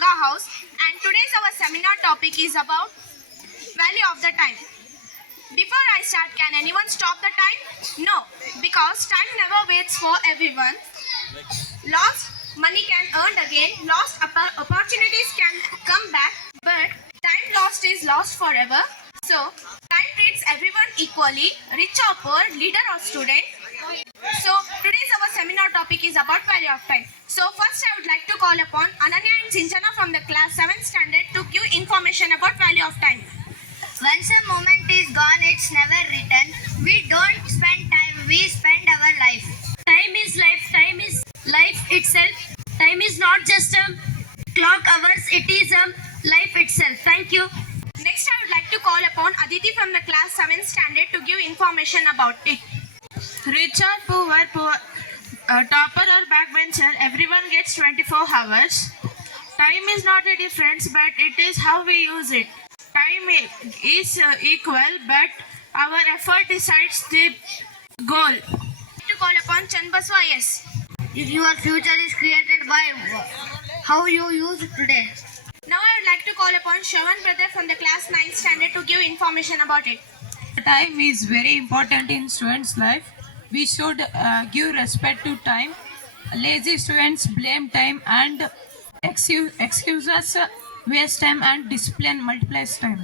Tunga House, and today's our seminar topic is about value of the time. Before I start, can anyone stop the time? No, because time never waits for everyone. Lost money can earn again, lost opportunities can come back, but time lost is lost forever. So, time treats everyone equally, rich or poor, leader or student. So, today's our seminar topic is about value of time. So, first I would like to call upon Ananya and Sinjana from the class 7th standard to give information about value of time. Once a moment is gone, it's never returned. We don't spend time, we spend our life. Time is life, time is life itself. Time is not just a clock hours, it is a life itself. Thank you. Next, I would like to call upon Aditi from the class 7th standard to give information about it. Rich or poor, topper or backbencher, everyone gets 24 hours. Time is not a difference, but it is how we use it. Time is equal, but our effort decides the goal. To call upon Chanbaswa S. Your future is created by how you use it today. Now I would like to call upon Shravan brother from the class 9th standard to give information about it. Time is very important in students' life. We should give respect to time. Lazy students blame time and excuses waste time, and discipline multiplies time.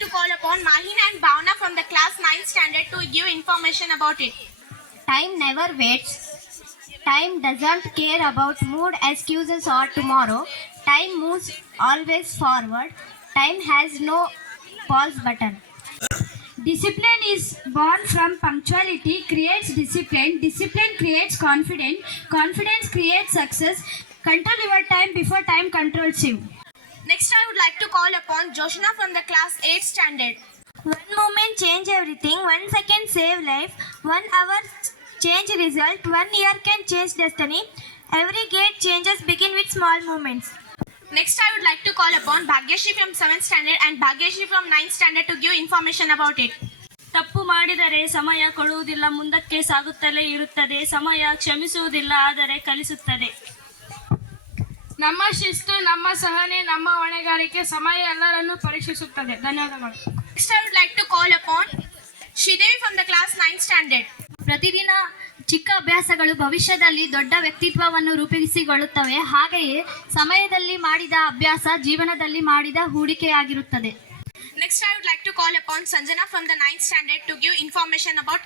To call upon Mahina and Bhavna from the class 9th standard to give information about it. Time never waits. Time doesn't care about mood, excuses, or tomorrow. Time moves always forward. Time has no pause button. Discipline is born from punctuality, creates discipline. Discipline creates confidence. Confidence creates success. Control your time before time controls you. Next, I would like to call upon Joshna from the class 8th standard. 1 moment change everything. 1 second save life. 1 hour change result. 1 year can change destiny. Every great changes begin with small movements. Next, I would like to call upon Bhagyashri from 7th standard and Bhagyashri from 9th standard to give information about it. ತಪ್ಪು ಮಾಡಿದರೆ ಸಮಯ ಕೊಡುವುದಿಲ್ಲ, ಮುಂದಕ್ಕೆ ಸಾಗುತ್ತಲೇ ಇರುತ್ತದೆ. ಸಮಯ ಕ್ಷಮಿಸುವುದಿಲ್ಲ, ಆದರೆ ಕಲಿಸುತ್ತದೆ. ನಮ್ಮ ಶಿಸ್ತು, ನಮ್ಮ ಸಹನೆ, ನಮ್ಮ ಹೊಣೆಗಾರಿಕೆ, ಸಮಯ ಎಲ್ಲರನ್ನೂ ಪರೀಕ್ಷಿಸುತ್ತದೆ. ಧನ್ಯವಾದಗಳು. Next, I would like to call upon Shridevi from the class 9th standard. ಪ್ರತಿದಿನ ಚಿಕ್ಕ ಅಭ್ಯಾಸಗಳು ಭವಿಷ್ಯದಲ್ಲಿ ದೊಡ್ಡ ವ್ಯಕ್ತಿತ್ವವನ್ನು ರೂಪಿಸಿಕೊಳ್ಳುತ್ತವೆ. ಹಾಗೆಯೇ ಸಮಯದಲ್ಲಿ ಮಾಡಿದ ಅಭ್ಯಾಸ ಜೀವನದಲ್ಲಿ ಮಾಡಿದ ಹೂಡಿಕೆಯಾಗಿರುತ್ತದೆ. Next, I would like to call upon Sanjana from the 9th standard to give information about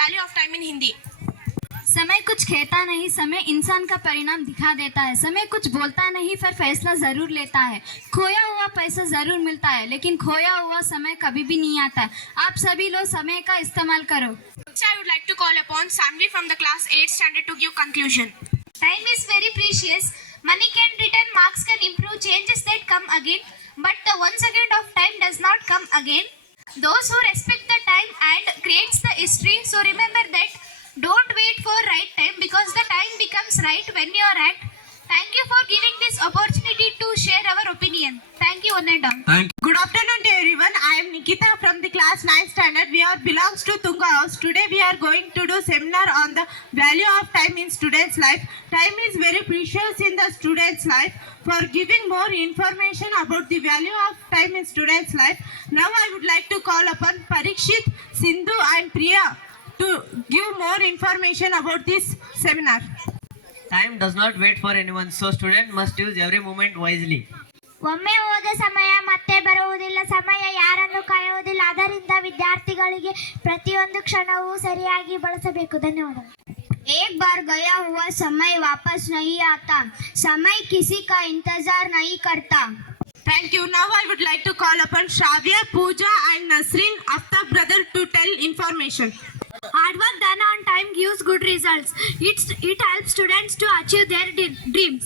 value of time in Hindi. समय कुछ कहता नहीं, समय इंसान का परिणाम दिखा देता है. समय कुछ बोलता नहीं, पर फैसला जरूर लेता है. खोया हुआ पैसा जरूर मिलता है, लेकिन खोया हुआ समय कभी भी नहीं आता. आप सभी लोग समय का इस्तेमाल करो. Next, I would like to call upon Sanvi from the class 8th standard to give conclusion. Time is very precious. Money can return, marks can improve, changes that come again. But the 1 second of time does not come again. Those who respect the time and creates the history. So remember that. Don't wait for right time, because the time becomes right when you are at. Thank you for giving this opportunity to share our opinion. Thank you, one and all. Good afternoon to everyone. I am Nikita from the class 9th standard. We are belongs to Tunga House. Today we are going to do seminar on the value of time in students' life. Time is very precious in the students' life. For giving more information about the value of time in students' life, now I would like to call upon Parikshit, Sindhu and Priya to give more information about this seminar. Time does not wait for anyone, so student must use every moment wisely. ಒಮ್ಮೆ ಹೋದ ಸಮಯ ಮತ್ತೆ ಬರುವುದಿಲ್ಲ. ಸಮಯ ಯಾರನ್ನು ಕಾಯುವುದಿಲ್ಲ. ಆದ್ದರಿಂದ ವಿದ್ಯಾರ್ಥಿಗಳಿಗೆ ಪ್ರತಿಯೊಂದು ಕ್ಷಣವೂ ಸರಿಯಾಗಿ ಬಳಸಬೇಕು. ಧನ್ಯವಾದಗಳು. एक बार गया हुआ समय वापस नहीं आता. समय किसी का इंतजार नहीं करता. Thank you. Now I would like to call upon Shravya, Pooja and Nasreen, Aftab brother, to tell information. Hard work done on time gives good results. It helps students to achieve their dreams.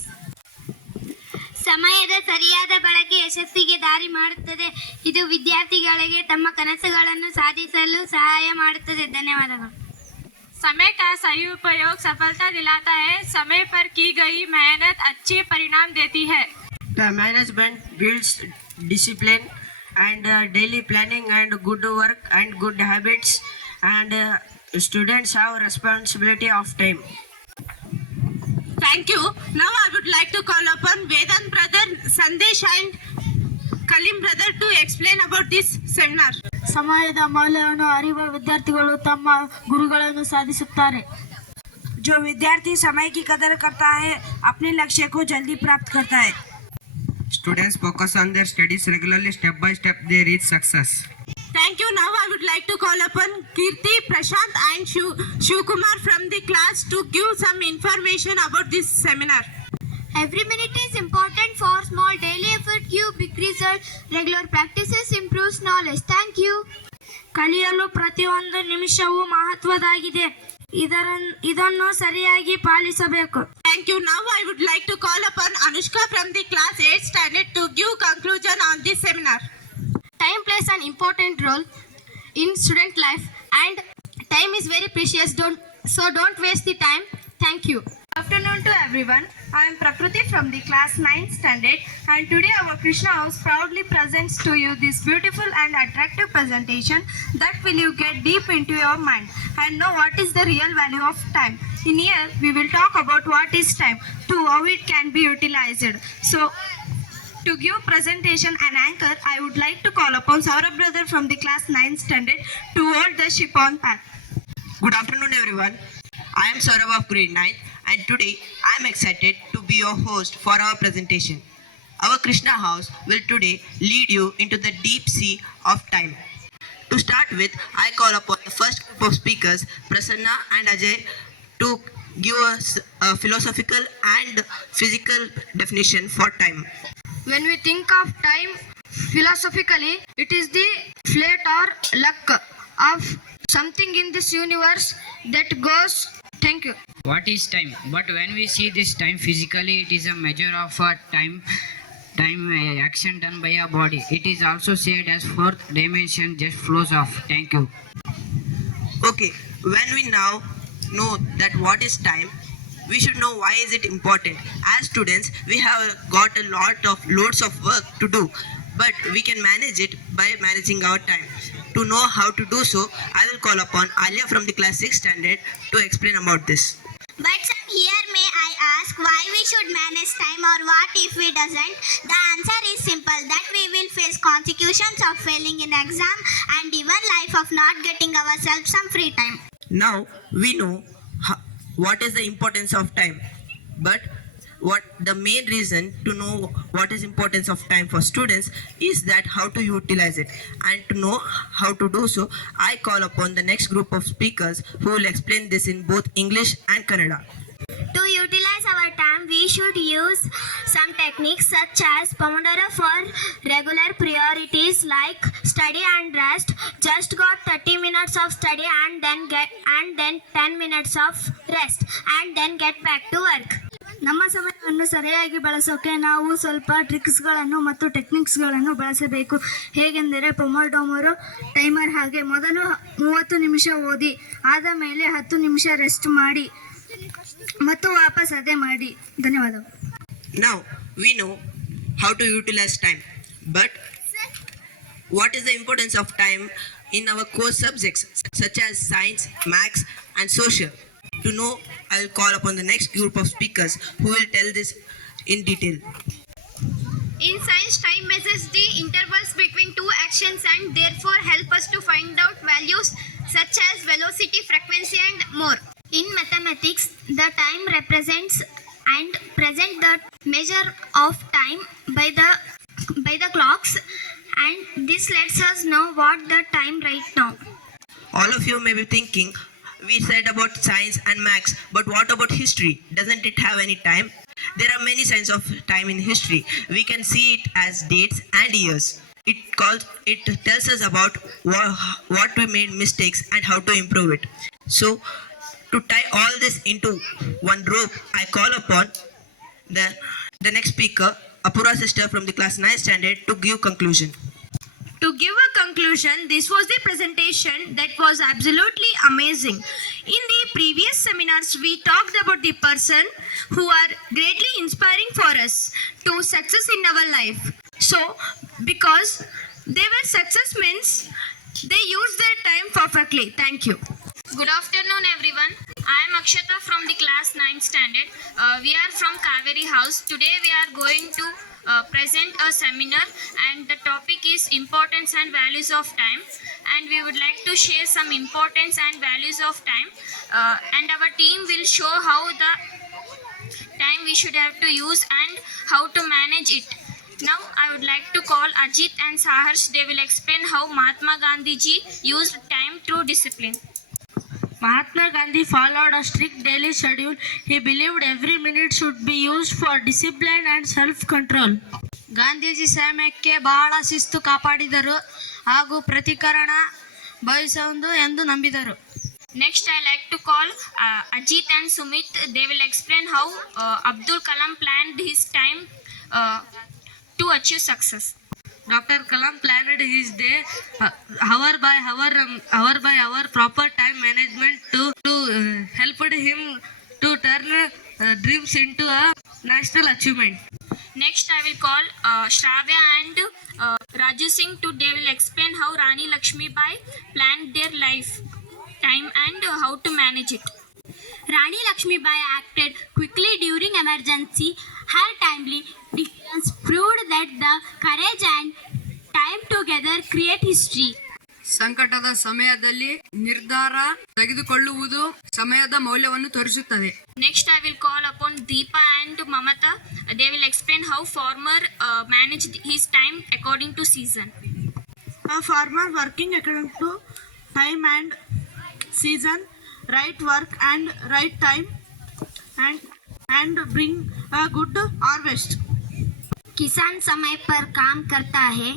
ಸಮಯದ ಸರಿಯಾದ ಬಳಕೆ ಯಶಸ್ಸಿಗೆ ದಾರಿ ಮಾಡುತ್ತದೆ. ಇದು ವಿದ್ಯಾರ್ಥಿಗಳಿಗೆ ತಮ್ಮ ಕನಸುಗಳನ್ನು ಸಾಧಿಸಲು ಸಹಾಯ ಮಾಡುತ್ತದೆ. ಧನ್ಯವಾದಗಳು. समय का सही उपयोग सफलता दिलाता है. समय पर की गई मेहनत अच्छे परिणाम देती है. The management builds discipline and daily planning and good work and good habits, and students have responsibility of time. Thank you. Now I would like to call upon Vedant brother, explain about this seminar. ಸಮಯದ ಮೌಲ್ಯವನ್ನು ಅರಿಯುವ ವಿದ್ಯಾರ್ಥಿಗಳು ತಮ್ಮ ಗುರಿಗಳನ್ನು ಸಾಧಿಸುತ್ತಾರೆ. जो विद्यार्थी समय की कदर करता है अपने लक्ष्य को जल्दी प्राप्त करता है. Students focus on their studies regularly. Step by step, they reach success. Thank you. Now I would like to call upon Kirti, Prashant and Shivkumar from the class to give some information about this seminar. Every minute is important. For small daily effort give big result. Regular practices improves knowledge. Thank you. ಕಲಿಯಲು ಪ್ರತಿಯೊಂದು ನಿಮಿಷವೂ ಮಹತ್ವದಾಗಿದೆ. ಇದನ್ನು ಸರಿಯಾಗಿ ಪಾಲಿಸಬೇಕು. Thank you. Now I would like to call upon Anushka from the class 8th standard to give conclusion on this seminar. Time plays an important role in student life and time is very precious. Don't waste the time. Thank you. Good afternoon to everyone. I am Prakriti from the class 9th standard, and today our Krishna House proudly presents to you this beautiful and attractive presentation that will you get deep into your mind and know what is the real value of time. In here we will talk about what is time, to how it can be utilized. So to give presentation and anchor, I would like to call upon Saurabh brother from the class 9th standard to hold the ship on path. Good afternoon everyone. I am Saurabh of grade 9th and today I am excited to be your host for our presentation. Our Krishna House will today lead you into the deep sea of time. To start with, I call upon the first group of speakers, Prasanna and Ajay, to give us a philosophical and physical definition for time. When we think of time philosophically, it is the fate or luck of something in this universe that goes. Thank you. What is time? But when we see this time physically, it is a measure of a time action done by a body. It is also said as fourth dimension just flows off. Thank you. Okay, when we now know that what is time, we should know why is it important. As students, we have got loads of work to do, but we can manage it by managing our time. To know how to do so, I will call upon Alia from the class 6th standard to explain about this. But here may I ask why we should manage time or what if we doesn't? The answer is simple, that we will face consequences of failing in exam and even life of not getting ourselves some free time. Now we know what is the importance of time, but what the main reason to know what is importance of time for students is that how to utilize it. And to know how to do so, I call upon the next group of speakers who will explain this in both English and Kannada. To utilize our time, we should use some techniques such as Pomodoro for regular priorities like study and rest. Just got 30 minutes of study and then 10 minutes of rest and then get back to work. ನಮ್ಮ ಸಮಯವನ್ನು ಸರಿಯಾಗಿ ಬಳಸೋಕೆ ನಾವು ಸ್ವಲ್ಪ ಟ್ರಿಕ್ಸ್ಗಳನ್ನು ಮತ್ತು ಟೆಕ್ನಿಕ್ಸ್ಗಳನ್ನು ಬಳಸಬೇಕು. ಹೇಗೆಂದರೆ ಪೊಮೊಡೊಮೊರೋ timer ಹಾಗೆ ಮೊದಲು 30 ನಿಮಿಷ ಓದಿ, ಆದ ಮೇಲೆ 10 ನಿಮಿಷ ರೆಸ್ಟ್ ಮಾಡಿ ಮತ್ತು ವಾಪಸ್ ಅದೇ ಮಾಡಿ. ಧನ್ಯವಾದಗಳು. Now we know how to utilize time, but what is the importance of time in our core subjects such as science, maths and social? To know, I will call upon the next group of speakers who will tell this in detail. In science, time measures the intervals between two actions and therefore help us to find out values such as velocity, frequency and more. In mathematics, the time represents and present the measure of time by the clocks, and this lets us know what the time right now. All of you may be thinking, we said about science and maths, but what about history? Doesn't it have any time? There are many signs of time in history. We can see it as dates and years. It tells us about what we made mistakes and how to improve it. So to tie all this into one rope, I call upon the next speaker, Apura sister from the class 9th standard, to give conclusion. To give a conclusion, this was the presentation that was absolutely amazing. In the previous seminars, we talked about the person who are greatly inspiring for us to success in our life. So, because they were success means they used their time perfectly. Thank you. Good afternoon everyone. I am Akshata from the class 9th standard. We are from Kaveri House. Today we are going to present a seminar, and the topic is importance and values of time, and we would like to share some importance and values of time, and our team will show how the time we should have to use and how to manage it. Now I would like to call Ajit and Saharsh. They will explain how Mahatma Gandhi ji used time through discipline. Mahatma Gandhi followed a strict daily schedule. He believed every minute should be used for discipline and self-control. Gandhiji ಸಮಯಕ್ಕೆ ಬಹಳ ಶಿಸ್ತು ಕಾಪಾಡಿದರು ಹಾಗೂ ಪ್ರತಿಕರಣ ಬಯಸುವುದು ಎಂದು ನಂಬಿದರು. Next, I like to call Ajit and Sumit. They will explain how Abdul Kalam planned his time to achieve success. Dr. Kalam planned his day hour by hour. Proper time management to helped him to turn dreams into a national achievement. Next, I will call Shravya and Raju Singh. They will explain how Rani Lakshmi Bai planned their life, time, and how to manage it. Rani Lakshmi Bai acted quickly during emergency. Her timely decisions proved that the courage and time together create history. ಸಂಕಟದ ಸಮಯದಲ್ಲಿ ನಿರ್ಧಾರ ತೆಗೆದುಕೊಳ್ಳುವುದು ಸಮಯದ ಮೌಲ್ಯವನ್ನು ತೋರಿಸುತ್ತದೆ. Next, I will call upon Deepa and Mamata. They will explain how farmer managed his time according to season. A farmer working according to time and season, right work and right time, and bring a good harvest. किसान समय पर काम करता है,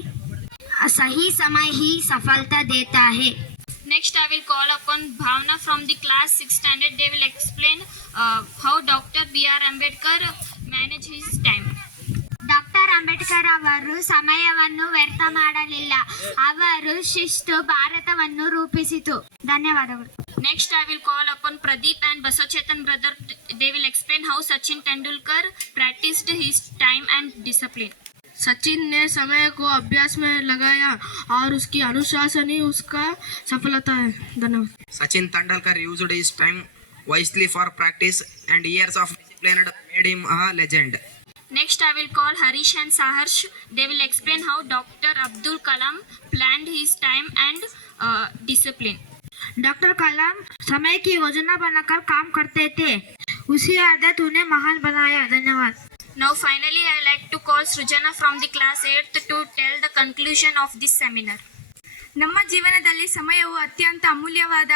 सही समय ही सफलता देता है. Next, I will call upon Bhavna from the class 6th standard. They will explain how Dr. B.R. Ambedkar managed his time. Doctor Ambedkar ಅವರು ಸಮಯವನ್ನು ವ್ಯರ್ಥ ಮಾಡಲಿಲ್ಲ. ಅವರು ಶಿಸ್ತು ಭಾರತವನ್ನು ರೂಪಿಸಿತು. ಧನ್ಯವಾದಗಳು. Next, I will call upon Pradeep and Basachetan brother. They will explain how Sachin Tendulkar practiced his time and discipline. Sachin ने समय को अभ्यास में लगाया और उसकी अनुशासन ही उसका सफलता है. धन्यवाद. Sachin Tendulkar used his time wisely for practice, and years of discipline made him a legend. Next, I will call Harish and Saharsh. They will explain how Dr. Abdul Kalam planned his time and discipline. Doctor Kalam समय की योजना बनाकर काम करते थे. उसी आदत उन्हें महान बनाया. धन्यवाद. Now, finally, I like to call Srujana from the class 8th to tell the conclusion of this seminar. ನಮ್ಮ ಜೀವನದಲ್ಲಿ ಸಮಯವು ಅತ್ಯಂತ ಅಮೂಲ್ಯವಾದ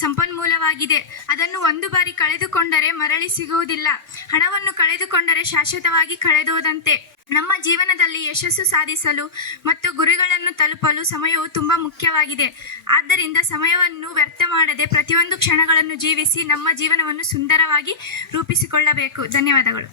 ಸಂಪನ್ಮೂಲವಾಗಿದೆ. ಅದನ್ನು ಒಂದು ಬಾರಿ ಕಳೆದುಕೊಂಡರೆ ಮರಳಿ ಸಿಗುವುದಿಲ್ಲ. ಹಣವನ್ನು ಕಳೆದುಕೊಂಡರೆ ಶಾಶ್ವತವಾಗಿ ಕಳೆದೋದಂತೆ. ನಮ್ಮ ಜೀವನದಲ್ಲಿ ಯಶಸ್ಸು ಸಾಧಿಸಲು ಮತ್ತು ಗುರಿಗಳನ್ನು ತಲುಪಲು ಸಮಯವು ತುಂಬ ಮುಖ್ಯವಾಗಿದೆ. ಆದ್ದರಿಂದ ಸಮಯವನ್ನು ವ್ಯರ್ಥ ಮಾಡದೆ ಪ್ರತಿಯೊಂದು ಕ್ಷಣಗಳನ್ನು ಜೀವಿಸಿ ನಮ್ಮ ಜೀವನವನ್ನು ಸುಂದರವಾಗಿ ರೂಪಿಸಿಕೊಳ್ಳಬೇಕು. ಧನ್ಯವಾದಗಳು.